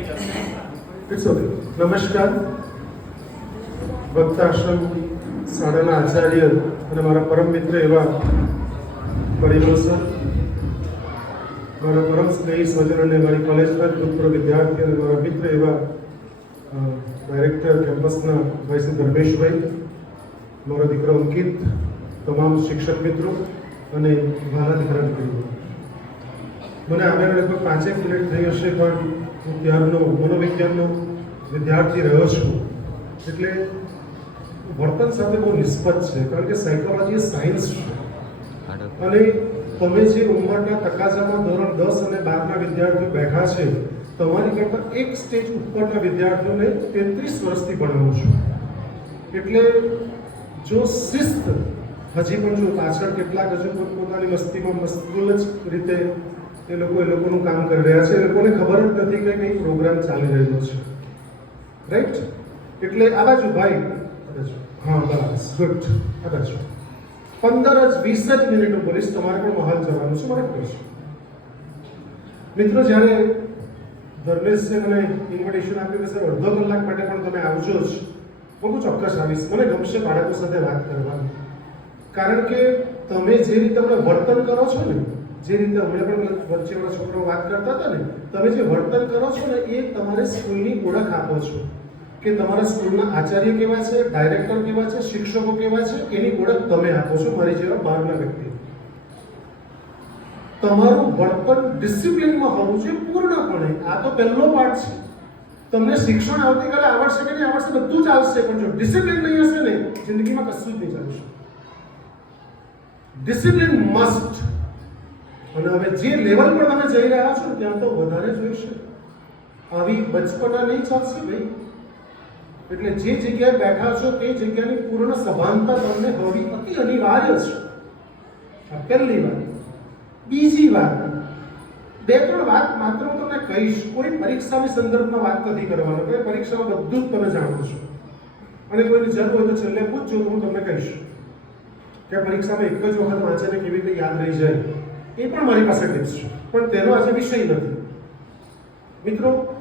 It's okay નમસ્કાર ભક્ત આશ્રમ શાળાના આચાર્ય અને મારા પરમ મિત્ર એવા પરિમલ સર મારા પરમ સ્નેહી સ્વજન અને મારી કોલેજના ભૂતપૂર્વ વિદ્યાર્થી અને મારા મિત્ર એવા ડાયરેક્ટર કેમ્પસના ભાઈ શ્રી ધર્મેશભાઈ મારો દીકરો અંકિત તમામ શિક્ષક મિત્રો અને મારા દીકરા દીકરીઓ મને આગળ લગભગ પાંચેક મિનિટ થઈ હશે પણ હું ત્યારનો મનોવિજ્ઞાનનો વિદ્યાર્થી રહ્યો છું. એટલે વર્તન સાથે બહુ નિસ્બત છે, કારણ કે સાયકોલોજી સાયન્સ છે. અને તમે જે ઉંમરના તકાજામાં ધોરણ દસ અને બારના વિદ્યાર્થીઓ બેઠા છે, તમારી કરતાં એક સ્ટેજ ઉપરના વિદ્યાર્થીઓને તેત્રીસ વર્ષથી ભણાવું છું. એટલે જો શિસ્ત, હજી પણ જો પાછળ કેટલાક હજુ પોતપોતાની મસ્તીમાં મસ્તુલ જ રીતે એ લોકો એ લોકોનું કામ કરી રહ્યા છે. એ લોકોને ખબર જ નથી કે કંઈ પ્રોગ્રામ ચાલી રહ્યો છે. રાઈટ એટલે આ બાજુ ભાઈ હા બસ ગુડ આ બાજુ. પંદર જ વીસ જ મિનિટ બોલીશ તમારે પણ મહાલ જવાનું છે. મને ખબર છે. મિત્રો, જ્યારે ધર્મેશે મને ઇન્વિટેશન આપ્યું કે, સર, અડધો કલાક માટે પણ તમે આવજો જ. હું ચોક્કસ આવીશ. મને ગમશે બાળકો સાથે વાત કરવાની. કારણ કે તમે જે રીતે તમે વર્તન કરો છો ને જે રીતે અમે પણ વચ્ચે છોકરો વાત કરતા હતા ને, તમે જે વર્તન કરો છો ને, એ તમારે સ્કૂલની ઓળખ આપો છો. કે તમારા સ્કૂલના આચાર્ય કેવા છે, ડાયરેક્ટર કેવા છે, શિક્ષકો કેવા છે, એની ઓળખ તમે આપો છો મારી જેવા બહારના વ્યક્તિ. તમારું વર્તન ડિસિપ્લિનમાં હોવું જોઈએ પૂર્ણપણે. આ તો પહેલો પાઠ છે. તમને શિક્ષણ આવતીકાલે આવડશે કે નહીં આવડશે, બધું ચાલશે પણ જો ડિસિપ્લિન નહીં હશે ને, જિંદગીમાં કશું જ નહીં ચાલશે ડિસિપ્લિન મસ્ટ. અને હવે જે લેવલ પર તમે જઈ રહ્યા છો, ત્યાં તો વધારે જોઈશે. આવી બચપના નહીં ચાલશે ભાઈ. એટલે જે જગ્યાએ બેઠા છો, તે જગ્યાની પૂર્ણ સભાનતા તમને હોવી અતિ અનિવાર્ય છે. આ પહેલી વાત. બીજી વાત. બે ત્રણ વાત માત્ર હું તમને કહીશ. કોઈ પરીક્ષાની સંદર્ભમાં વાત નથી કરવાનો કે પરીક્ષામાં બધું જ તમે જાણો છો. અને કોઈની જરૂર હોય તો છેલ્લે પૂછજો તો હું તમને કહીશ. કે પરીક્ષામાં એક જ વખત વાંચીને કેવી રીતે યાદ રહી જાય. એ પણ મારી પાસે ટિપ્સ છે. પણ તેનો આજે વિષય નથી. મિત્રો,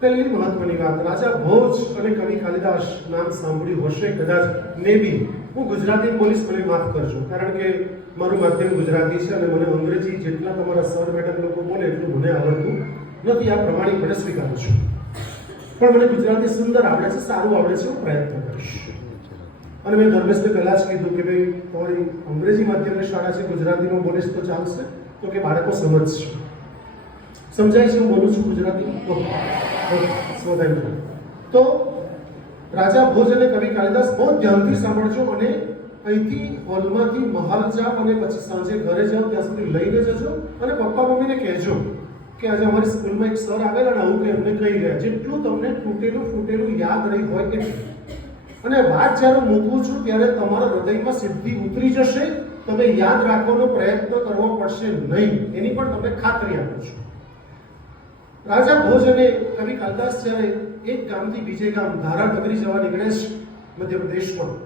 પહેલી મહત્વની વાત, રાજા ભોજ અને કવિ કાલિદાસ નામ સાંભળ્યું હશે કદાચ મેબી હું ગુજરાતી પોલીસ મને માફ કરજો, કારણ કે મારું માધ્યમ ગુજરાતી છે અને મને અંગ્રેજી જેટલા તમારા સર મેડમ લોકો બોલે એટલું મને આવડતું નથી. આ પ્રમાણિકપણે સ્વીકારું છું. પણ મને ગુજરાતી સુંદર આવડે છે, સારું આવડે છે હું પ્રયત્ન કરીશ. અને મેં ધર્મેશને પહેલાં જ કીધું કે ભાઈ, તમારી અંગ્રેજી માધ્યમની શાળા છે ગુજરાતીમાં બોલીશ તો ચાલશે, તો કે બાળકો સમજશે. સમજાય છે, હું બોલું છું ગુજરાતી? તો રાજા ભોજ અને કવિ કાલિદાસ બહુ ધ્યાનથી સાંભળજો અને અહીંથી હોલમાંથી મહાલ જાઓ અને પછી સાંજે ઘરે જાઓ, ત્યાં સુધી લઈને જજો અને પપ્પા મમ્મીને કહેજો કે આજે અમારી સ્કૂલમાં એક સર આવેલા અને આવું કે અમને કહી ગયા જેટલું તમને તૂટેલું ફૂટેલું યાદ રહી હોય એટલું અને વાત જ્યારે મૂકું છું, ત્યારે તમારા હૃદયમાં સિદ્ધિ ઉતરી જશે. તમે યાદ રાખવાનો પ્રયત્ન કરવો પડશે નહીં. એની પણ તમને ખાતરી આપું છું. રાજા ભોજ અને કવિ કાલિદાસ જ્યારે એક ગામથી બીજે ગામ ધારા નગરી જવા નીકળે છે, મધ્યપ્રદેશમાં,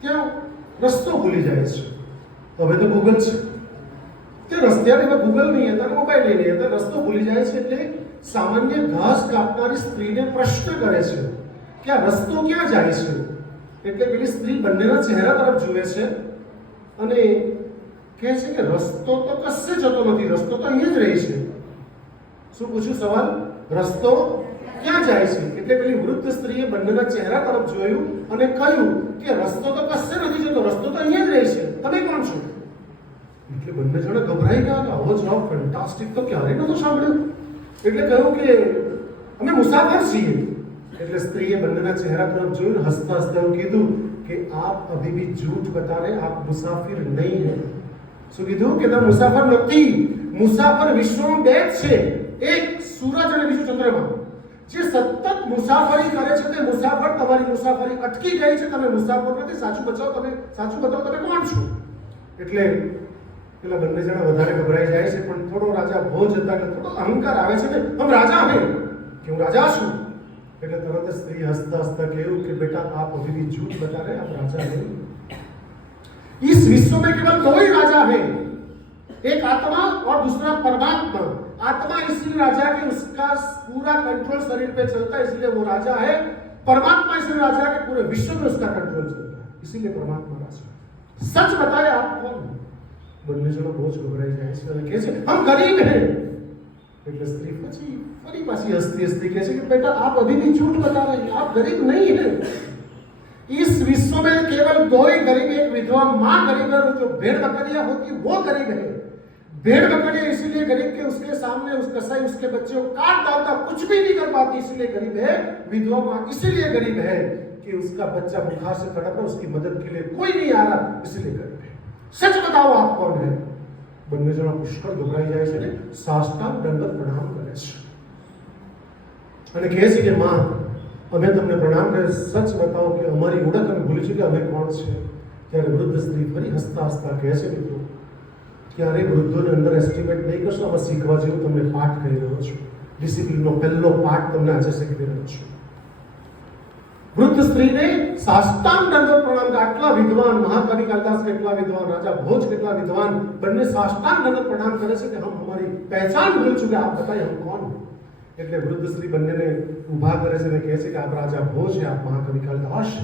ત્યાં રસ્તો ભૂલી જાય છે. હવે તો ગૂગલ છે. તે રસ્તે એમાં ગૂગલ નહીં હતા મોબાઈલ નહીં હતા રસ્તો ભૂલી જાય છે એટલે સામાન્ય ઘાસ કાપનારી સ્ત્રીને પ્રશ્ન કરે છે. કે આ રસ્તો ક્યાં જાય છે? એટલે પેલી સ્ત્રી બંનેના ચહેરા તરફ જુએ છે અને કહે છે કે રસ્તો તો કશે જતો નથી, રસ્તો તો અહીંયા જ રહી છે. શું પૂછ્યું સવાલ? રસ્તો ક્યાં જાય છે? એટલે પેલી વૃદ્ધ સ્ત્રીએ બંનેના ચહેરા તરફ જોયું અને કહ્યું કે રસ્તો તો કશે નથી જતો, રસ્તો તો અહીંયા જ રહે છે. તમે કોણ છો? એટલે બંને જણા ગભરાઈ ગયા કે આવો જવાબ ફેન્ટાસ્ટિક તો ક્યારેય નતો સાંભળ્યો. એટલે કહ્યું કે અમે મુસાફર છીએ. એટલે સ્ત્રીએ બંનેના ચહેરા તરફ જોયું હસતા હસતા એવું કીધું કે, આપ અભી ભી ઝૂઠ બતા રહે, આપ મુસાફિર નહીં હે. શું કીધું? કે તમે મુસાફર નથી. મુસાફર વિશ્વમાં બે જ છે. એક સૂરજ અને બીજું ચંદ્રમા. જે સતત મુસાફરી કરે છે તે મુસાફર તમારી મુસાફરી અટકી ગઈ છે. તમે મુસાફર નથી. સાચું બચાવો તમે, સાચું બતાવો તમે કોણ છો? એટલે પેલા બંને જણા વધારે ગભરાઈ જાય છે, પણ થોડો રાજા ભોજ હતા થોડો અહંકાર આવે છે ને. હમ રાજા હે કે હું રાજા છું? એટલે તરત જ સ્ત્રી હસતા હસતા કહ્યું કે बेटा आप अभी भी झूठ बता रहे हैं आप राजा नहीं इस विश्व में केवल दो ही राजा है एक आत्मा और दूसरा परमात्मा आत्मा इसलिए राजा कि उसका पूरा कंट्रोल शरीर पे चलता है इसलिए वो राजा है परमात्मा इसलिए राजा है कि पूरे विश्व में उसका कंट्रोल चलता है इसीलिए परमात्मा राजा है सच बताए आप कौन हो? બંને જણો બહુ જ ગભરાઈ જાય છે અને કહે છે હમ ગરીબ હે એટલે સ્ત્રી પછી ફરી પાછી હસતી હસતી કહે છે कि बेटा आप अभी भी झूठ बता रहे हैं आप गरीब नहीं हैं इस विश्व में केवल दो ही गरीब एक विधवा माँ गरीब है और जो भेड़ बकरियां होती वो गरीब है भेड़ बकरियां इसीलिए गरीब के उसके सामने उस कसाई उसके बच्चे को काट डालता कुछ भी नहीं कर पाती इसलिए गरीब है विधवा माँ इसीलिए गरीब है कि उसका बच्चा बुखार से तड़प रहा उसकी मदद के लिए कोई नहीं आ रहा इसलिए गरीब है सच बताओ आप कौन है બંને જણા પુષ્કળ ગભરાઈ જાય છે ને, સાષ્ટાંગ દંડવત પ્રણામ કરે છે. અને કહે છે કે, માં, અમે તમને પ્રણામ કરે સચ બતાવો કે અમારી ઓળખ અમે ભૂલી છે કે અમે કોણ છે? ત્યારે વૃદ્ધ સ્ત્રી ફરી હસતા હસતા કહે છે, મિત્રો ક્યારે વૃદ્ધોને અંદર એસ્ટિમેટ નહીં કરશો. આમાં શીખવા જેવું તમને પાઠ કહી રહ્યો છું. ડિસિપ્લિનનો પહેલો પાઠ તમને આજે શીખવી રહ્યો છું. વૃદ્ધ સ્ત્રીને સાષ્ટાંગ દંડવત પ્રણામ આટલા વિદ્વાન, મહાકવિ કાલિદાસ કેટલા વિદ્વાન, રાજા ભોજ કેટલા વિદ્વાન, બંને સાષ્ટાંગ દંડવત પ્રણામ કરે છે કે હમ અમારી પહેચાન ભૂલ કે આપ બતાય હમ કોણ? એટલે વૃદ્ધ સ્ત્રી બંનેને ઊભા કરે છે અને કહે છે કે આપ રાજા ભોજ છે આપ મહાકવિ કાલિદાસ છે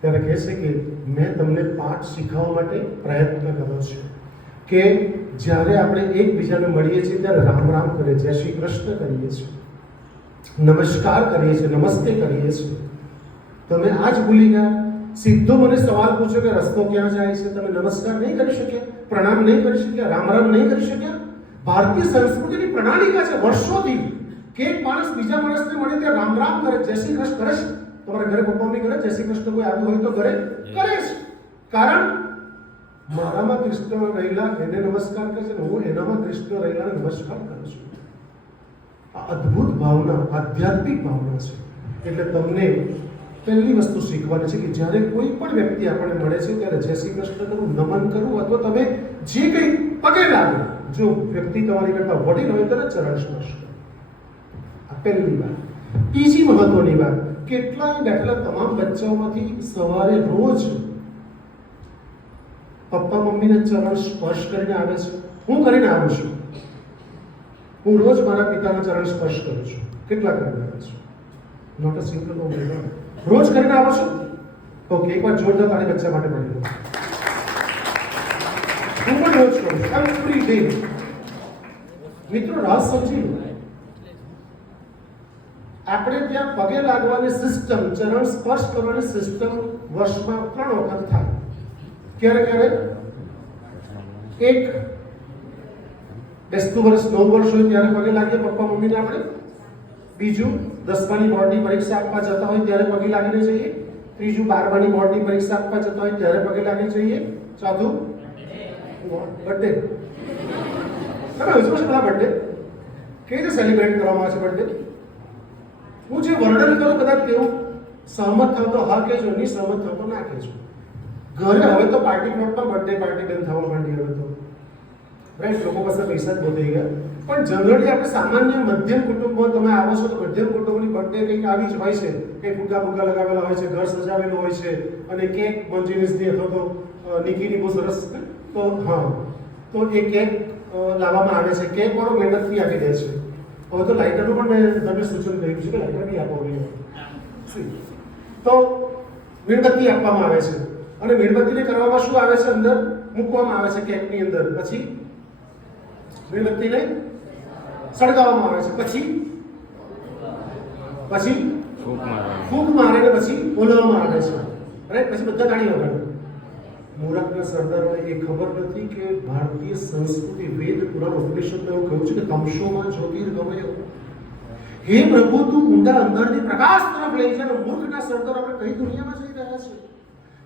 ત્યારે કહે છે કે મેં તમને પાઠ શીખવવા માટે પ્રયત્ન કર્યો છે કે જ્યારે આપણે એકબીજાને મળીએ છીએ ત્યારે રામ રામ કરીએ જય શ્રી કૃષ્ણ કરીએ છીએ. નમસ્કાર કરીએ છીએ, નમસ્તે કરીએ છીએ. તમે આજ ભૂલી ગયા સીધો મને સવાલ પૂછો કે રસ્તો ક્યાં જાય છે? તમે નમસ્કાર નહીં કરી શક્યા, પ્રણામ નહીં કરી શક્યા, રામ રામ નહીં કરી શક્યા? ભારતીય સંસ્કૃતિની પ્રણાલિકા છે વર્ષોથી કે એક માણસ બીજા માણસને મળે ત્યાં રામ રામ કરે, જય શ્રી કૃષ્ણ કરે છે? તમારા ઘરે પપ્પા મમ્મી કરે, જય શ્રી કૃષ્ણ કોઈ આવ્યું હોય તો ઘરે કરે છે કારણ મારામાં કૃષ્ણ રહેલા, એને નમસ્કાર કરે છે હું એનામાં કૃષ્ણ રહેલા નમસ્કાર કરું છું. આ અદ્ભુત ભાવના, આધ્યાત્મિક ભાવના છે. એટલે તમને પહેલી વસ્તુ શીખવાની છે કે જ્યારે કોઈ પણ વ્યક્તિ આપણને મળે છે, ત્યારે જય શ્રી કૃષ્ણ કરવું નમન કરવું અથવા તમે જે કંઈ પગે લાગે, જો વ્યક્તિ તમારી કરતા વડીલ હોય, ત્યારે ચરણ સ્પર્શ આ પહેલી વાત. બીજી મહત્વની વાત, કેટલાય બેઠેલા તમામ બચ્ચાઓમાંથી સવારે રોજ પપ્પા મમ્મીને ચરણ સ્પર્શ કરીને આવે છે. હું કરીને આવું છું. હું રોજ મારા પિતાના ચરણ સ્પર્શ કરું છું. કેટલા કરીને આવે છું? નોટ અ સિંગલ નો રોજ કરીને આવો છો? ઓકે એકવાર જોરદાર તાળી બચ્ચા માટે મળી લો હું પણ રોજ કરું છું. ડે મિત્રો રાસ સમજી લો. આપણે ત્યાં પગે લાગવાની સિસ્ટમ ચરણ સ્પર્શ કરવાની સિસ્ટમ વર્ષમાં ત્રણ વખત થાય. ક્યારે ક્યારે? એક બેસતું વર્ષ, નવ વર્ષ હોય ત્યારે પગે લાગીએ પપ્પા, મમ્મીને આપણે? બીજું દસમાની બોર્ડની પરીક્ષા આપવા જતા હોય ત્યારે પગે લાગીને જઈએ. ત્રીજું, બારમાની બોર્ડની પરીક્ષા આપવા જતા હોય ત્યારે પગે લાગીને જઈએ. ચોથું બર્થડે તમે હજુ છો બર્થડે કેવી રીતે સેલિબ્રેટ કરવામાં આવે છે બર્થડે હું જે વર્ણન કરું કદાચ તેવું સહમત થાવ તો હા કહેજો, નહીં સહમત થતો ના કહેજો. ઘરે હવે તો પાર્ટી પ્લોટમાં બર્થડે પાર્ટી બંધ થવા માંડી હવે તો. રાઈટ લોકો પાસે પૈસા જ બહુ થઈ ગયા. પણ જનરલી આપણે સામાન્ય મધ્યમ કુટુંબમાં તમે આવો છો તો મધ્યમ કુટુંબની બર્થડે કંઈક આવી જ હોય છે. કંઈક ફૂગા ફૂગા લગાવેલા હોય છે, ઘર સજાવેલું હોય છે અને કેક મંજીનિસની અથવા તો નિકીની બહુ સરસ તો હા. તો એ કેક લાવવામાં આવે છે. કેક વાળો મહેનતથી આપી દે છે. હવે તો લાઇટરનું પણ મેં તમને સૂચન કર્યું છે કે લાઇટર બી આપો તો મીણબત્તી આપવામાં આવે છે. અને મીણબત્તીને કરવામાં શું આવે છે અંદર? મૂકવામાં આવે છે કેકની અંદર. પછી મીણબત્તીને સળગાવવામાં આવે છે. પછી? પછી? ફૂંક મારે ને પછી બોલાવવામાં આવે છે. રાઈટ પછી બધા તાળી વગાડે મૂરખના સરદારોને એ ખબર નથી કે ભારતીય સંસ્કૃતિ વેદ પુરાણ ઉપનિષદમાં એવું કહ્યું છે કે તમશોમાં જ્યોતિર્ગમય હે પ્રભુ તું ઊંડા અંદરથી પ્રકાશ તરફ લઈ જા મૂર્ખના સરદાર આપણે કઈ દુનિયામાં જઈ રહ્યા છે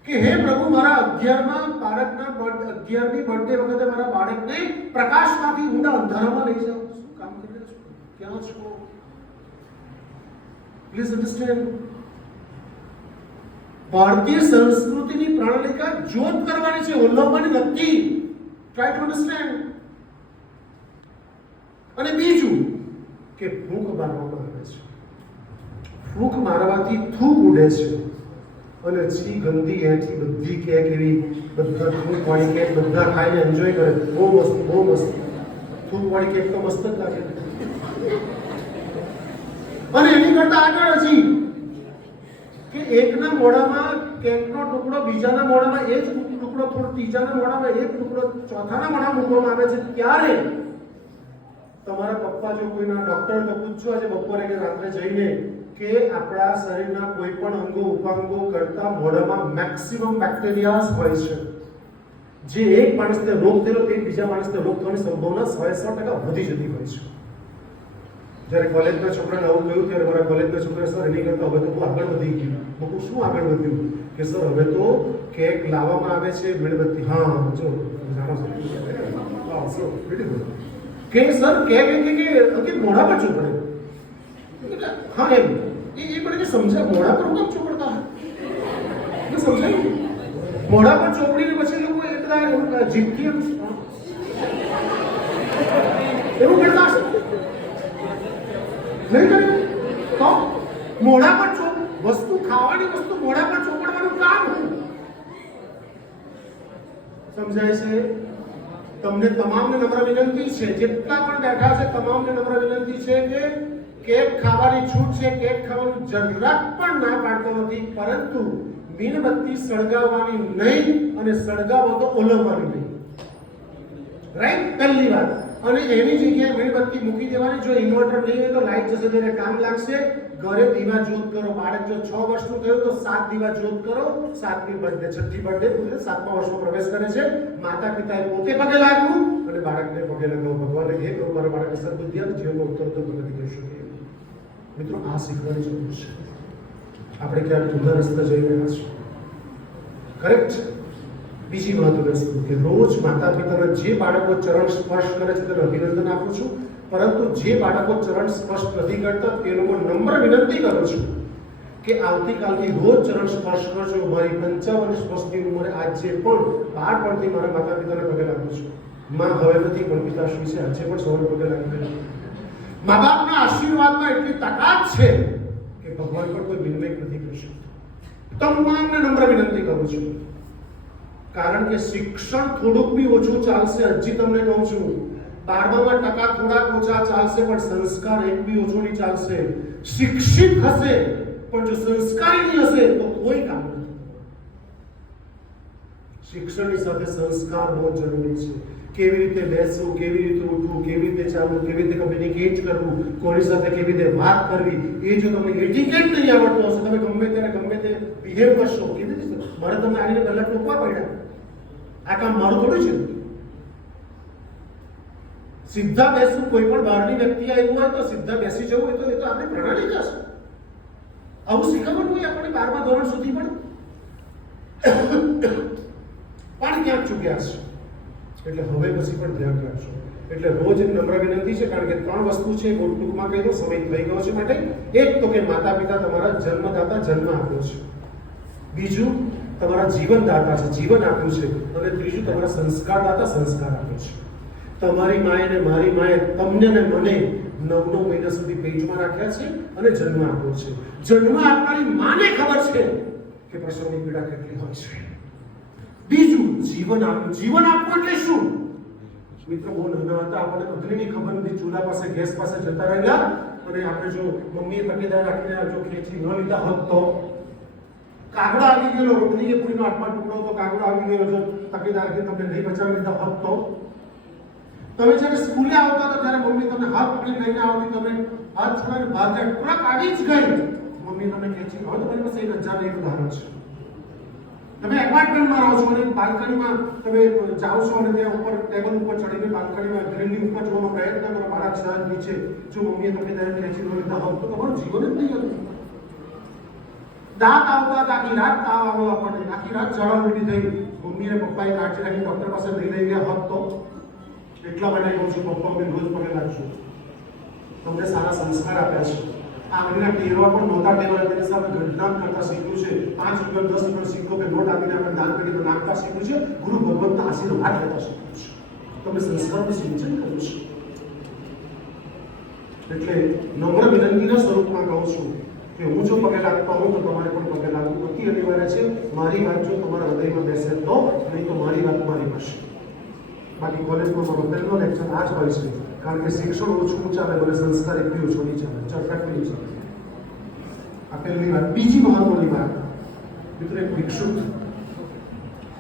કે હે પ્રભુ મારા અગિયારમાં બાળકના બર્થ અગિયારમી બર્થડે વખતે મારા બાળકને પ્રકાશમાંથી ઊંડા અંધારામાં લઈ જાઓ. કામ કરી રહ્યા છો? ક્યાં છો? પ્લીઝ અન્ડરસ્ટેન્ડ ભારતીય સંસ્કૃતિની પ્રણાલિકા જોત કરવાની છે ઓલવવાની નથી ટ્રાય ટુ અન્ડરસ્ટેન્ડ અને બીજું કે ભૂખ મારવામાં આવે છે. ફૂંક મારવાથી થૂક ઉડે છે. અને છી ગંદી એથી બધી કેક એવી બધા થૂક હોય કેક બધા ખાઈને એન્જોય કરે. બહુ મસ્ત બહુ મસ્ત. થૂકવાળી કેક તો મસ્ત જ લાગે. અને એની કરતા આગળ હજી કે એકના મોઢામાં કેકનો ટુકડો, બીજાના મોઢામાં એ જ ટુકડો, થોડો ત્રીજાના મોઢામાં એક ટુકડો, ચોથાના મોઢા મૂકવામાં આવે છે, ત્યારે તમારા પપ્પા જો કોઈના ડોક્ટર તો પૂછજો આજે બપોરે કે રાત્રે જઈને કે આપણા શરીરના કોઈ પણ અંગો, ઉપાંગો કરતા મોઢામાં મેક્સિમમ બેક્ટેરિયાઝ હોય છે. જે એક માણસને રોગ થયેલો તે બીજા માણસને રોગ થવાની સંભાવના સો સો ટકા વધી જતી હોય છે. જ્યારે કોલેજના છોકરાને આવું કહ્યું ત્યારે મારા કોલેજના છોકરા સર, એની કરતા હવે તો આગળ વધી ગયું. હું શું આગળ વધ્યું? કે, સર, હવે તો કેક લાવવામાં આવે છે, મીણબત્તી. હા જો હા. કે, સર, કેક એ કે કે મોઢા પર ચોપડે. એટલે હા, એમ. એ એ મને કે સમજા મોઢા પર કેમ ચોપડતા? હોય સમજાય. મોઢા પર ચોપડીને વસ્તુ મોઢા પર ચોપડવાનું કામ? સમજાય છે? તમને તમામને નમ્ર વિનંતી છે, જેટલા પણ બેઠા છે, તમામને નમ્ર વિનંતી છે કે કેક ખાવાની છૂટ છે, કેક ખાવાનું જરાક પણ ના પાડતો નથી, પરંતુ મીણબત્તી સળગાવવાની નહીં અને સળગાવો તો ઓલવવાની નહીં. રાઈટ પહેલી વાત. અને એની જગ્યાએ મીણબત્તી મૂકી દેવાની, જો ઇન્વર્ટર નહીં હોય તો લાઈટ જશે ત્યારે કામ લાગશે. ઘરે દીવા જ્યોત કરો. બાળક જો છ વર્ષનું થયું તો સાત દીવા જ્યોત કરો. સાતમી બર્થડે છઠ્ઠી બર્થડે એટલે સાતમા વર્ષમાં પ્રવેશ કરે છે. માતા પિતાએ પોતે પગે લાગવું અને બાળકને પગે લગાવવું ભગવાને હે કરો મારા બાળકને સદબુદ્ધિ આપો જીવનમાં ઉત્તર તો પ્રગતિ કરી શકે મિત્રો, આ શીખવાની જરૂર છે. આપણે ક્યાંક જુદા રસ્તા જઈ રહ્યા છીએ. કરેક્ટ બીજી મહત્વની કે રોજ માતા પિતાના જે બાળકો ચરણ સ્પર્શ કરે છે, તેને અભિનંદન આપું છું. પરંતુ જે બાળકો ચરણ સ્પર્શ નથી કરતા, તે લોકો નમ્ર વિનંતી કરું છું કે આવતીકાલથી રોજ ચરણ સ્પર્શ કરજો. મારી પંચાવન વર્ષની ઉંમરે આજે પણ બાળપણથી મારા માતા પિતાને પગે લાગું છું. માં હવે નથી, પણ પિતાશ્રી છે. આજે પણ સવારે પગે લાગી મા બાપના આશીર્વાદમાં એટલી તાકાત છે કે ભગવાન પણ કોઈ મિનમેક નથી. તમામને નમ્ર વિનંતી કરું છું. કારણ કે શિક્ષણ થોડુંક બી ઓછું ચાલશે, હજી તમને કહું છું. બારમામાં ટકા થોડાક ઓછા ચાલશે, પણ સંસ્કાર એક બી ઓછો નહીં ચાલશે. શિક્ષિત હશે, પણ જો સંસ્કારી નહીં હશે, તો કોઈ કામ શિક્ષણની સાથે સંસ્કાર બહુ જરૂરી છે. કેવી રીતે બેસવું, કેવી રીતે ઉઠવું, કેવી રીતે ચાલવું, કેવી રીતે કમ્યુનિકેટ કરવું, કોની સાથે કેવી રીતે વાત કરવી, એ જો તમને એટિકેટ નહીં આવડતું હશે, તમે ગમે ત્યારે, ગમે તે બિહેવ કરશો, કેવી રીતે મારે તમને આની કલાક રોકવા પડ્યા. આ કામ મારું થોડું છે. સીધા બેસવું, કોઈ પણ બહારની વ્યક્તિ આવ્યું હોય તો સીધા બેસી જવું હોય તો, એ તો આપણે પ્રણાલી જશે આવું શીખવવાનું હોય આપણે બારમા ધોરણ સુધી પણ. પણ ક્યાંક ચૂક્યા છે એટલે હવે પછી પણ ધ્યાન રાખજો. એટલે રોજ નમ્ર વિનંતી છે, કારણ કે ત્રણ વસ્તુ છે બહુ ટૂંકમાં કહી દો સમય થઈ ગયો છે માટે. એક તો કે માતા પિતા તમારા જન્મદાતા જન્મ આપ્યો છે. બીજું, તમારા જીવનદાતા છે, જીવન આપ્યું છે. અને ત્રીજું, તમારા સંસ્કારદાતા સંસ્કાર આપ્યો છે. તમારી માએ ને મારી માએ તમને ને મને નવ નવ મહિના સુધી પેજમાં રાખ્યા છે અને જન્મ આપ્યો છે. જન્મ આપનારી માને ખબર છે કે પ્રસવની પીડા કેટલી હોય છે. બીજું જીવન આપવું જીવન આપવું એટલે શું? મિત્રો, બહુ નાના હતા, આપણને અગ્નિની ખબર નથી, ચૂલા પાસે, ગેસ પાસે જતા રહ્યા અને આપણે જો મમ્મીએ તકેદાર રાખીને જો ખેંચી ન લીધા હોત તો? કાગડો આવી ગયેલો રોટલી કે પૂરીનો આટમાં ટુકડો તો કાગડો આવી ગયેલો જો તકેદાર કે તમને નહીં બચાવી લીધા હોત તો? તમે જ્યારે સ્કૂલે આવતા હતા, ત્યારે મમ્મી તમને હાથ પકડી લઈને આવતી, તમે હાથ છોડાવીને બહાર જાય ટુકડા આવી જ ગઈ. મમ્મી તમને ખેંચી હવે તમારી પાસે એક હજાર એક ઉદાહરણ છે. તમે એપાર્ટમેન્ટમાં રહો છો અને બાલ્કનીમાં તમે જાઓ છો અને ત્યાં ઉપર ટેબલ ઉપર ચડીને બાલ્કનીમાં ગ્રીલની ઉપર જોવાનો પ્રયત્ન કરો. મારા છત નીચે જો મમ્મીએ તમે ત્યારે ખેંચી ન લીધા હોત તો તમારું જીવન જ નહીં હતું દાંત આવતા આખી રાત તાવ આવ્યો આપણને. આખી રાત ઝાડા ઉલટી થઈ. મમ્મી અને પપ્પાએ કાળજી રાખી ડોક્ટર પાસે લઈ લઈ ગયા હોત તો. એટલા માટે કહું છું પપ્પા મેં રોજ પગે લાગશું. તમને સારા સંસ્કાર આપ્યા છે. આંગળીના ટેરવા પણ નહોતા ટેરવા તેની સામે ઘટનામ કરતા શીખ્યું છે. પાંચ રૂપિયા દસ રૂપિયા સિક્કો કે નોટ આપીને આપણે દાન પણ નાખતા શીખ્યું છે. ગુરુ ભગવંતના આશીર્વાદ લેતા શીખ્યું છે. તમે સંસ્કારનું સિંચન કર્યું છે. એટલે નમ્ર વિનંતીના સ્વરૂપમાં કહું છું કે હું જો પગે લાગતો હોઉં તો તમારે પણ પગે લાગવું અતિ અનિવાર્ય છે. મારી વાત જો તમારા હૃદયમાં બેસે તો નહીં તો મારી વાત મારી પાસે બાકી કોલેજમાં મારો પહેલો લેક્ચર આ જ હોય છે. કારણ કે શિક્ષણ ઓછું ચાલે મને સંસ્કાર એટલી ઓછો નહીં ચાલે ચરફટ નહીં ચાલે આ પહેલી વાત બીજી મહત્વની વાત મિત્રો એક ભિક્ષુક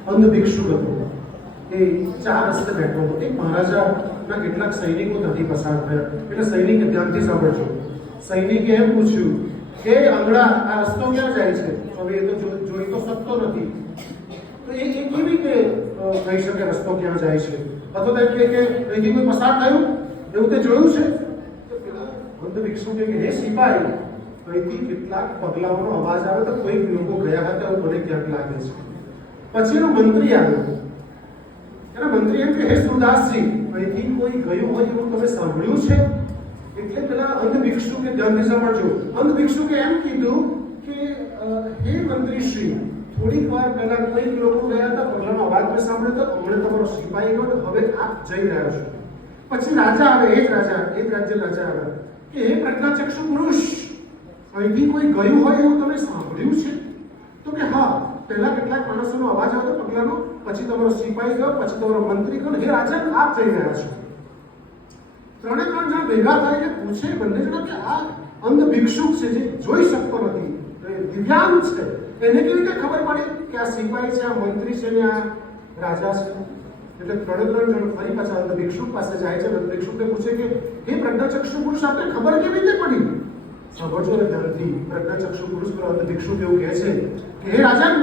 અંધ ભિક્ષુક હતો એ ચાર રસ્તે બેઠો હતો એક મહારાજાના કેટલાક સૈનિકો ત્યાંથી પસાર થયા એટલે સૈનિકે ધ્યાનથી સાંભળજો સૈનિકે એમ પૂછ્યું કે અંગડા આ રસ્તો ક્યાં જાય છે હવે એ તો જોઈ તો શકતો નથી તો એ કેવી રીતે કહી શકે રસ્તો ક્યાં જાય છે અથવા તો કે અહીંથી કોઈ પસાર થયું એવું તે જોયું છે? તો પેલા વૃદ્ધ ભિક્ષુકે કે, હે સિપાહી, અહીંથી કેટલાક પગલાઓનો અવાજ આવે તો કોઈક લોકો ગયા હતા એવું મને ક્યાંક લાગે છે. પછી એનો મંત્રી આવ્યો. એના મંત્રી એમ કે, હે સુરદાસજી, અહીંથી કોઈ ગયું હોય એવું તમે સાંભળ્યું છે? એટલે પેલા અંધ ભિક્ષુકે ધ્યાનથી સાંભળજો અંધ ભિક્ષુકે એમ કીધું કે હે મંત્રીશ્રી, થોડીક વાર પહેલા કોઈક લોકો ગયા હતા, પગલાનો અવાજ મેં સાંભળ્યો હતો હમણાં તમારો સિપાહી ગયો હવે આપ જઈ રહ્યા છો. પછી રાજા આવે એ જ રાજા એ જ રાજ્ય રાજા આવે, કે હે પ્રજ્ઞાચક્ષુ પુરુષ, અહીંથી કોઈ ગયું હોય એવું તમે સાંભળ્યું છે? તો કે હા, પહેલા કેટલાક માણસોનો અવાજ આવતો, પગલાનો, પછી તમારો સિપાહી ગયો, પછી તમારો મંત્રી ગયો હે રાજા, આપ જઈ રહ્યા છો. ત્રણે ત્રણ જણ ભેગા થાય કે પૂછે બંને જણા કે આ અંધ ભિક્ષુક છે જે જોઈ શકતો નથી દિવ્યાંગ છે. એને કેવી રીતે ખબર પડી કે આ સિપાહી છે, આ મંત્રી છે ને આ રાજા છે? એટલે જણ ફરી પાછા અંદર ભિક્ષુક પાસે જાય છે ભિક્ષુકને પૂછે કે, હે પ્રજ્ઞાચક્ષુ પુરુષ, આપને ખબર કેવી રીતે પડી? સાંભળજો ને ધ્યાનથી પ્રજ્ઞાચક્ષુ પુરુષ પર અંદર ભિક્ષુક એવું કહે છે કે, હે રાજન,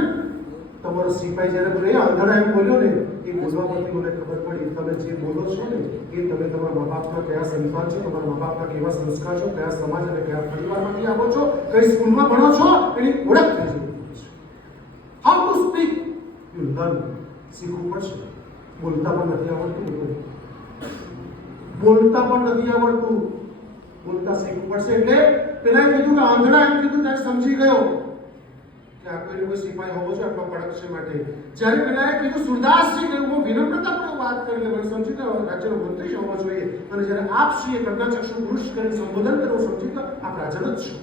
તમારો સિપાઈ જ્યારે બોલે અંધળા એમ બોલ્યો ને, એ બોલવા પરથી મને ખબર પડી. તમે જે બોલો છો ને, એ તમે તમારા મા બાપના કયા સંતાન છો, તમારા મા બાપના કેવા સંસ્કાર છો, કયા સમાજ અને કયા પરિવારમાંથી આવો છો, કઈ સ્કૂલમાં ભણો છો? એની ઓળખ થઈ જતી how to speak you learn શીખવું પડશે. બોલતા પણ નથી આવડતું બોલતા પણ નથી આવડતું. બોલતા શીખવું પડશે એટલે પેલા કીધું કે આંધળા એમ કીધું, ત્યારે સમજી ગયો કે આ કોઈ કોઈ સિપાહી હોવો છે આટલો કડક છે માટે. જ્યારે પેલાએ કીધું, સુરદાસજી કે હું વિનમ્રતાપૂર્વક વાત કરી લે મને સમજી ગયો, રાજ્યનો મંત્રી જ હોવો જોઈએ. અને જ્યારે આપ શ્રીએ પ્રજ્ઞાચક્ષુ પુરુષ કરીને સંબોધન કરવું સમજી ગયો, આપ રાજા જ છો.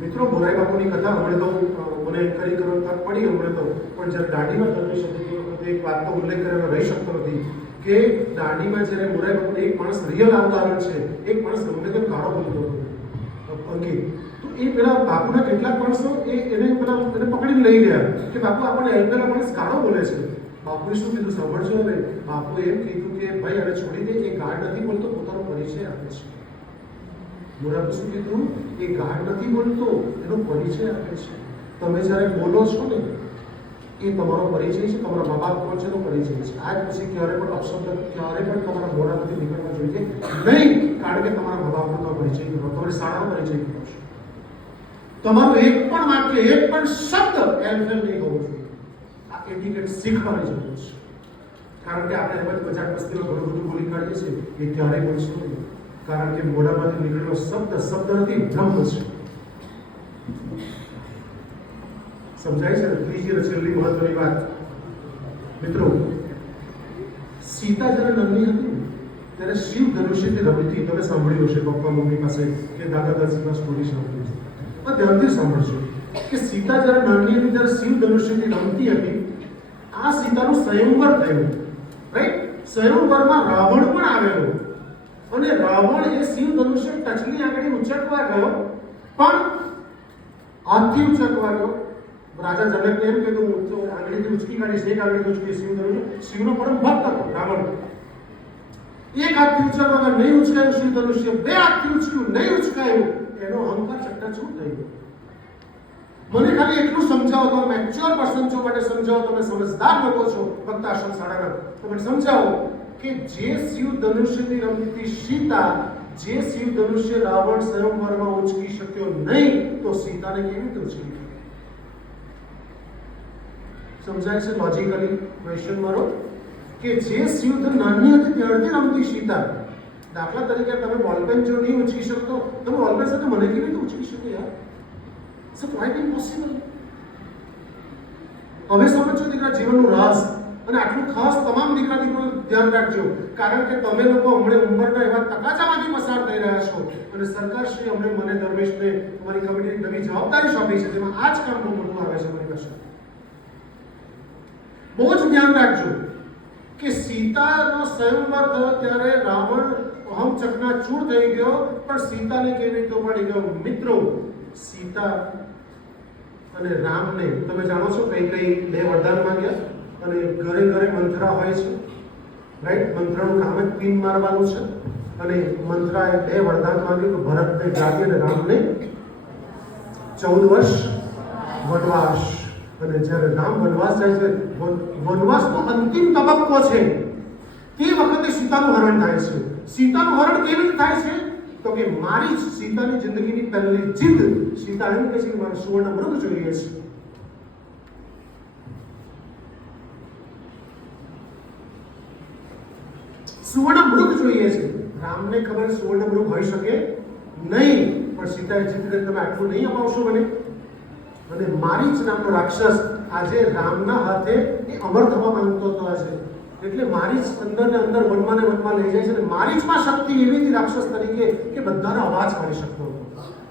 મિત્રો મોરારી બાપુની કથા, હમણાં તો મને કરી કરવા તક પડી, હમણાં તો. પણ જ્યારે દાંડીમાં કરવી હતી વખતે એક વાતનો ઉલ્લેખ કરવામાં રહી શકતો નથી, કે દાંડીમાં જ્યારે મોરાઈ બાપુને એક માણસ રિયલ ઉદાહરણ છે, એક માણસ ગમે તેમ કાળો બોલતો હતો. અંકિત તો એ પેલા બાપુના કેટલાક માણસો એ એને પેલા એને પકડીને લઈ ગયા, કે બાપુ, આપણને એમ પેલા માણસ કાળો બોલે છે. બાપુએ શું કીધું? સાંભળજો હવે. બાપુએ એમ કીધું કે, ભાઈ હવે છોડી દે, એ ગાઢ નથી બોલતો, પોતાનો પરિચય આપે છે. મોરાબુ શું કીધું એ ગાઢ નથી બોલતો, એનો પરિચય આપે છે. તમે જ્યારે બોલો છો ને, એ તમારો પરિચય છે, તમારા મા બાપ કોણ છે એનો પરિચય છે. આજ પછી ક્યારે પણ અપશબ્દ, ક્યારે પણ તમારા મોઢામાંથી નીકળવા જોઈએ નહીં, કારણ કે તમારા મા બાપનો તો પરિચય કરો તમારી શાળાનો પરિચય કરો છો તમારું એક પણ વાક્ય, એક પણ શબ્દ એલફેલ નહીં હોવો જોઈએ. આ એટીકેટ શીખવાની જરૂર છે. કારણ કે આપણે એમ જ મજાક મસ્તીમાં ઘણું બધું બોલી કાઢીએ છીએ એ ક્યારેય બોલશું નહીં. કારણ કે મોઢામાંથી નીકળેલો શબ્દ શબ્દ નથી, બ્રહ્મ છે. સમજાય છે? ત્રીજી રચેલી મહત્વની વાત. મિત્રો સીતા જ્યારે નંદી હતી ત્યારે શિવ ધનુષ્યથી રમતી. તમે સાંભળ્યું હશે પપ્પા, મમ્મી પાસે કે દાદા દાદીમાં સ્ટોરી સાંભળી પણ ધ્યાનથી સાંભળશો કે સીતા જ્યારે નાની હતી ત્યારે શિવ ધનુષ્યથી રમતી હતી, આ સીતાનું સ્વયંવર થયું. રાઈટ સ્વયંવરમાં રાવણ પણ આવેલો. અને રાવણ એ શિવ ધનુષ્ય ટચની આંગળી ઉચકવા ગયો. પણ હાથથી ઉચકવા ગયો. રાજા જનકને એમ કીધું આંગળીથી ઉચકી કાઢીશ એક આંગળીથી ઉચકી શિવ ધનુષ્ય શિવનો પરમ ભક્ત હતો, રાવણ. એક હાથથી ઉચકવા ગયો, નહીં ઉચકાયું શિવ ધનુષ્ય, બે હાથથી ઉચક્યું, નહીં ઉચકાયું. એનો અહંકાર ચટ્ટાચૂર થઈ ગયો? મને ખાલી એટલું સમજાવો તમે મેચ્યોર પર્સન છો માટે સમજાવો તમે સમજદાર લોકો છો ભક્તાશ્રમ શાળાના. તમે સમજાવો કે જે શિવ ધનુષ્યની રમતી સીતા, જે શિવ ધનુષ્ય રાવણ સ્વયંવરમાં ઉચકી શક્યો નહીં, તો સીતાને કેવી રીતે ઉચકી સમજાય છે લોજિકલી ક્વેશ્ચન મારો? કે જે શિવ નાની હતી ત્યારથી રમતી સીતા. દાખલા તરીકે તમે બોલપેન જો નહીં ઉચકી શકતો તમે બોલપેન સાથે મને કેવી રીતે ઉચકી શકો યાર? ઇટ્સ ક્વાઇટ ઇમ્પોસિબલ હવે સમજો દીકરા, જીવનનું રાઝ અને આટલું ખાસ તમામ દીકરા દીકરો ધ્યાન રાખજો. કારણ કે તમે લોકો હમણાં ઉંમરના એવા તકાજામાંથી પસાર થઈ રહ્યા છો. અને સરકાર શ્રી હમણે મને ધર્મેશને તમારી કમિટીની નવી જવાબદારી સોંપી છે. જેમાં આ જ કામ મોટું આવે છે મારી પાસે. બહુ જ ધ્યાન રાખજો કે સીતાનો સ્વયંવર થયો ત્યારે રાવણ અહમ ચકનાચૂર થઈ ગયો, પણ સીતાને કેવી રીતે પડી ગયો? મિત્રો, સીતા અને રામને તમે જાણો છો કઈ કઈ બે વરદાન માંગ્યા? અને ઘરે ઘરે મંત્રા હોય છે. રાઈટ મંત્રનું કામ જ પિન મારવાનું છે. અને મંથરાએ બે વરદાન માંગ્યું કે ભરતને જાગે અને રામને ચૌદ વર્ષ વનવાસ. અને જ્યારે રામ વનવાસ જાય છે વનવાસનો અંતિમ તબક્કો છે. તે વખતે સીતાનું હરણ થાય છે. સીતાનું હરણ કેવી રીતે થાય છે? તો કે મારી સીતાની જિંદગીની પહેલી જીદ સીતા એમ કહે છે કે મારે સુવર્ણ મૃગ જોઈએ છે. સુવર્ણ મૃગ જોઈએ છે. રામને ખબર સુવર્ણ મૃગ હોઈ શકે નહીં, પણ સીતાએ જીત કરી તમે આટલું નહીં અપાવશો મને. અને મારી જ નામનો રાક્ષસ આજે રામના હાથે એ અમર થવા માંગતો હતો આજે. એટલે મારી જ અંદર ને અંદર વનમાં ને વનમાં લઈ જાય છે અને મારી જ માં શક્તિ એવી હતી રાક્ષસ તરીકે કે બધાનો અવાજ કરી શકતો હતો.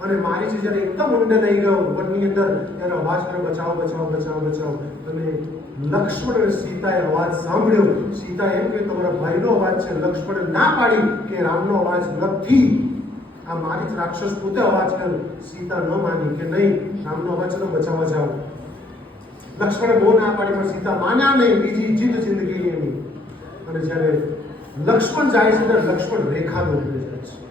અને મારી જ જ્યારે એકદમ ઊંડે લઈ ગયો, વનની અંદર ત્યારે અવાજ કર્યો, બચાવો બચાવો બચાવો બચાવો. અને લક્ષ્મણ અને સીતાએ અવાજ સાંભળ્યો. સીતા એમ કે, તમારા ભાઈનો અવાજ છે, લક્ષ્મણે ના પાડી કે રામનો અવાજ નથી. આ મારી જ રાક્ષસ પોતે અવાજ કર્યો. સીતા ન માની કે નહીં, રામનો અવાજ છે તો બચાવવા જાઓ. લક્ષ્મણે બહુ ના પાડી, પણ સીતા માન્યા નહીં, બીજી જીત જિંદગી એની. અને જ્યારે લક્ષ્મણ જાય છે, ત્યારે લક્ષ્મણ રેખા દોરીને જાય છે.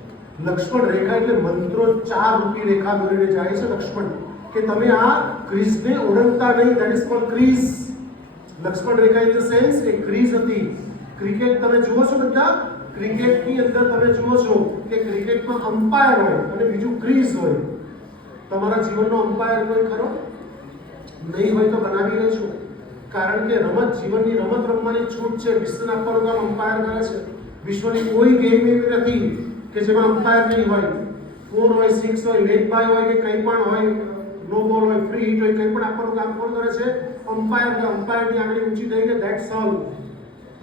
લક્ષ્મણ રેખા એટલે મંત્રો ચાર રૂપી રેખા દોરીને જાય છે, લક્ષ્મણ. કે તમે આ ક્રિઝને ઓળખતા નહીં that is called crease. Lakshman rekha in the sense A crease હતી. ક્રિકેટ તમે જુઓ છો બધા? ક્રિકેટની અંદર તમે જુઓ છો કે ક્રિકેટમાં અમ્પાયર હોય અને બીજું ક્રીઝ હોય. તમારા જીવનનો અમ્પાયર કોઈ ખરો? નહીં હોય તો બનાવી લેજો કારણ કે રમત જીવનની રમત રમવાની છૂટ છે. વિશ્વના આપવાનું કામ અમ્પાયર કરે છે. વિશ્વની કોઈ ગેમ એવી નથી કે જેમાં અમ્પાયર નહીં હોય. ફોર હોય સિક્સ હોય લેગ બાય હોય કે કંઈ પણ હોય નો બોલ હોય ફ્રી હિટ હોય, કંઈ પણ આપવાનું કામ કોણ કરે છે? અમ્પાયર કે અમ્પાયરની આંગળી ઊંચી થઈ કે ધેટ્સ ઓલ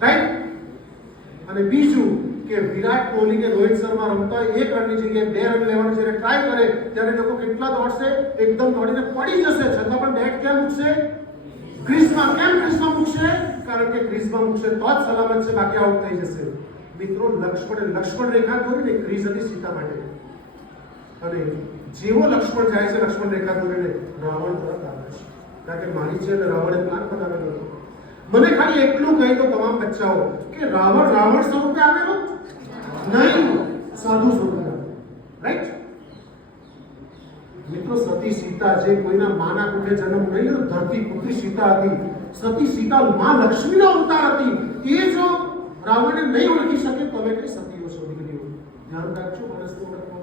રાઈટ અને બીજું કે વિરાટ કોહલી કે રોહિત શર્મા રમતા હોય, એક રનની જગ્યાએ બે રન લેવાની જ્યારે ટ્રાય કરે, ત્યારે લોકો કેટલા દોડશે? એકદમ દોડીને પડી જશે, છતાં પણ બેટ ક્યાં મૂકશે? ક્રિસમાં કેમ ક્રિસમાં મૂકશે? કારણ કે ક્રિસમાં મૂકશે તો જ સલામત છે, બાકી આઉટ થઈ જશે. મિત્રો, લક્ષ્મણ લક્ષ્મણ રેખા દોરીને ક્રિસ હતી સીતા માટે. અને જેવો લક્ષ્મણ જાય છે, લક્ષ્મણ રેખા દોરીને રાવણ તરફ કારણ કે છે અને રાવણે પ્લાન બનાવેલો હતો. મને ખાલી એટલું કહી દો તમામ બચ્ચાઓ કે રાવણ રાવણ સ્વરૂપે આવેલો? નહીં, સાધુ સ્વરૂપે રાઈટ મિત્રો, સતી સીતા જે કોઈના માના કુટે જન્મ નહીં ધરતી પુત્રી સીતા હતી. સતી સીતા માં લક્ષ્મીનો અવતાર હતી. એ જો રાવણને નહીં ઓળખી શકે, તમે કઈ સતીઓ છો દીકરીઓ ધ્યાન રાખજો માણસને ઓળખવા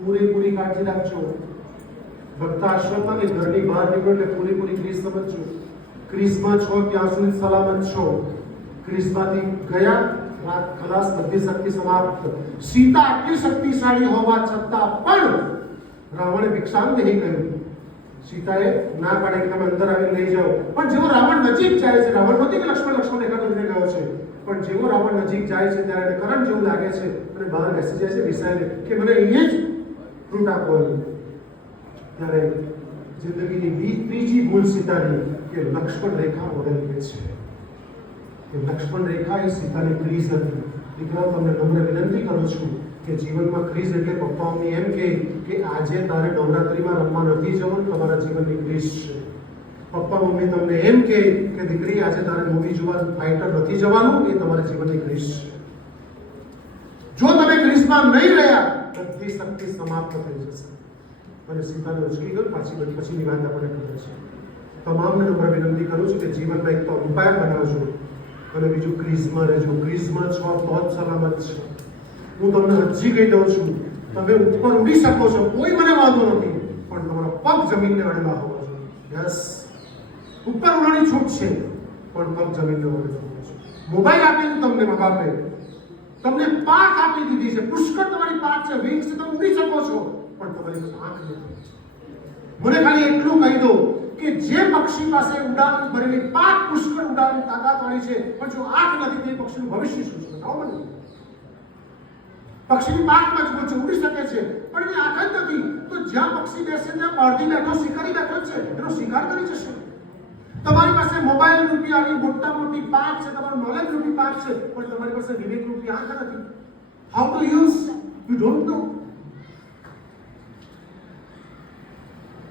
પૂરેપૂરી કાળજી રાખજો. ભક્તા આશ્રમમાં કે ઘરની બહાર નીકળો એટલે પૂરેપૂરી ક્રીઝ સમજો ક્રિસમાં છો ત્યાં સુધી સલામત છો? ક્રીઝમાંથી ગયા, રાત ખલાસ બધી શક્તિ સમાપ્ત. સીતા આટલી શક્તિશાળી હોવા છતાં પણ રાવણે ભિક્ષાંત નહીં કર્યું. સીતાએ ના પાડે કે તમે અંદર આવીને લઈ જાઓ. પણ જેવો રાવણ નજીક જાય છે, રાવણ નથી કે લક્ષ્મણ લક્ષ્મણ એકાદ ઉતરી ગયો છે? પણ જેવો રાવણ નજીક જાય છે, ત્યારે કરંટ જેવું લાગે છે અને બહાર બેસી જાય છે વિસાઈને કે મને અહીંયા જ ફ્રૂટ આપો એમ. ત્યારે જિંદગીની ત્રીજી ભૂલ સીતાની કે લક્ષ્મણ રેખા ઓળંગે છે. કે લક્ષ્મણ રેખા એ સીતાની ક્રીઝ હતી. દીકરાઓ તમને નમ્ર વિનંતી કરું છું કે જીવનમાં ક્રીઝ એટલે પપ્પા મમ્મી એમ કે કે આજે તારે નવરાત્રિમાં રમવા નથી જવાનું, તમારા જીવનની ક્રીઝ છે. પપ્પા, મમ્મી તમને એમ કે કે દીકરી, આજે તારે મૂવી જોવા ફાઇટર નથી જવાનું, એ તમારા જીવનની ક્રીઝ છે. જો તમે ક્રીઝમાં નહીં રહ્યા, બધી શક્તિ સમાપ્ત થઈ જશે. અને સીતાને ઉચકી ગયો, પાછી બધી પછીની વાત આપણને ખબર છે. તમામને નમ્ર વિનંતી કરું છું કે જીવનમાં એક તો અમ્પાયર બનાવજો અને બીજું ક્રીઝમાં રહેજો. ક્રીઝમાં છો તો જ સલામત છે. હું તમને હજી કહી દઉં છું, તમે ઉપર ઉડી શકો છો, કોઈ મને વાંધો નથી, પણ તમારા પગ જમીનને અડેલા હોવા જોઈએ. યસ ઉપર ઉડવાની છૂટ છે, પણ પગ જમીનને અડેલા હોવા જોઈએ. મોબાઈલ આપેલું તમને મા બાપે, તમને પાક આપી દીધી છે, પુષ્કળ તમારી પાક છે વિંગ્સ તમે ઉડી શકો છો. પણ તમારી આંખ નથી મને ખાલી એટલું કહી દો કે જે પક્ષી પાસે ઉડાન ભરેલી પાંચ પુષ્કળ ઉડાનની તાકાત વાળી છે, પણ જો આંખ નથી, તે પક્ષીનું ભવિષ્ય શું છે? બતાવો મને. પક્ષીની પાંખ મજબૂત છે ઉડી શકે છે, પણ એની આંખ જ નથી. તો જ્યાં પક્ષી બેસે, ત્યાં પારધી બેઠો શિકારી બેઠો છે. એનો શિકાર કરી જશે. તમારી પાસે મોબાઈલ રૂપી આવી મોટા મોટી પાક છે, તમારું નોલેજ રૂપી પાક છે, પણ તમારી પાસે વિવેક રૂપી આંખ નથી. How to use you don't know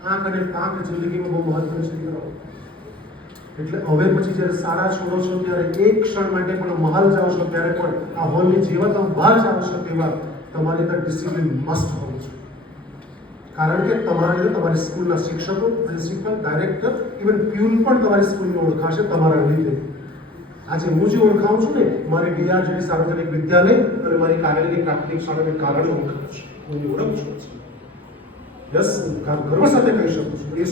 આંખ અને કાંક જિંદગીમાં બહુ મહત્વ છે, મિત્રો. એટલે હવે પછી જ્યારે શાળા છોડો છો, ત્યારે એક ક્ષણ માટે પણ મહાલ જાઓ છો, ત્યારે પણ આ હોલની જેવા તમે બહાર જાઓ છો તેવા તમારી અંદર ડિસિપ્લિન મસ્ત હોવું જોઈએ. કારણ કે તમારી અંદર તમારી સ્કૂલના શિક્ષકો પ્રિન્સિપલ ડાયરેક્ટર ઇવન પ્યુન પણ તમારી સ્કૂલને ઓળખાશે તમારા લીધે. આજે હું જે ઓળખાવું છું ને, મારી ડીઆર જેવી સાર્વજનિક વિદ્યાલય અને મારી કાગળની પ્રાથમિક શાળાને કારણે ઓળખાવું છું. હું ઓળખું છું. યસ ગર્વ સાથે કહી શકું છું એ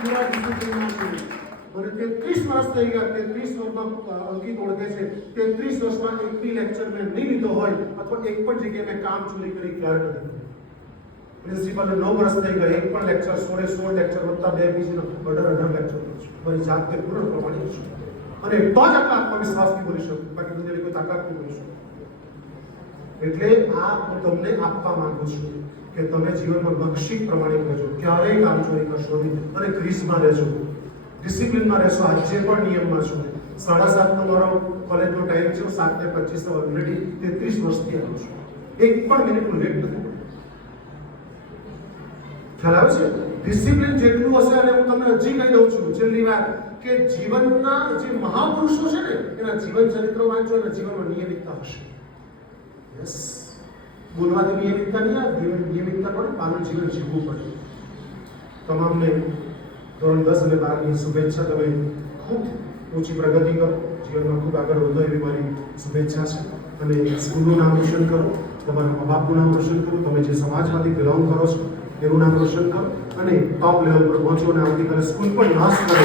યુવા ડિસિપ્લિનમાં છું મને તેત્રીસ વર્ષ થઈ ગયા તેત્રીસ વર્ષમાં અંકિત ઓળખે છે તેત્રીસ વર્ષમાં એક બી લેક્ચર મેં નહીં લીધો હોય અથવા એક પણ જગ્યાએ મેં કામ ચોરી કરી ક્યારે નથી પ્રિન્સિપલ નવ વર્ષ થઈ ગયા એક પણ લેક્ચર સોળે સોળ લેક્ચર વત્તા બે બીજીનો અઢાર અઢાર લેક્ચર મારી જાતને પૂર્ણ પ્રમાણિત છું અને તો જ આપણે આત્મવિશ્વાસથી બોલી શકું. બાકી દુનિયાની કોઈ તાકાત નહીં બોલી શકું. એટલે આ હું તમને આપવા માંગુ છું કે તમે જીવનમાં નકશી પ્રમાણે કરજો ક્યારેય કામ ચોરી કરશો નહીં અને ક્રિસમાં રહેજો. ડિસિપ્લિનમાં રહેશો. આજે પણ નિયમમાં છું. સાડા સાતનો મારો કોલેજનો ટાઈમ છે. સાત ને પચીસ ઓલરેડી તેત્રીસ વર્ષથી આવું છું. એક પણ મિનિટનું લેટ નથી ખ્યાલ આવે છે? ડિસિપ્લિન જેટલું હશે અને હું તમને હજી કહી દઉં છું, છેલ્લી વાર. કે જીવનના જે મહાપુરુષો છે ને, એના જીવન ચરિત્રો વાંચો અને જીવનમાં નિયમિતતા હશે. યસ બોલવાથી નિયમિતતા નહીં આવે, જીવન નિયમિતતા પણ પાનું જીવન જીવવું પડે. તમામને ધોરણ દસ અને બારની શુભેચ્છા, તમે ખૂબ ઊંચી પ્રગતિ કરો. જીવનમાં ખૂબ આગળ વધો એવી મારી શુભેચ્છા છે. અને સ્કૂલનું નામ રોશન કરો. તમારા મા બાપનું નામ રોશન કરો. તમે જે સમાજમાંથી બિલોંગ કરો છો, એનું નામ રોશન કરો. અને ટોપ લેવલ પર પહોંચો અને આવતીકાલે સ્કૂલ પણ નાશ કરે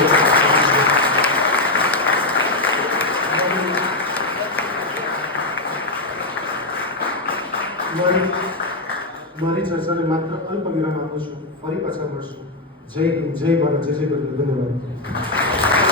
મારી મારી ચર્ચાને માત્ર અલ્પ વિરામ આપું છું. ફરી પાછા મળશું. જય જય ભારત, જય જય ગરવી ધન્યવાદ.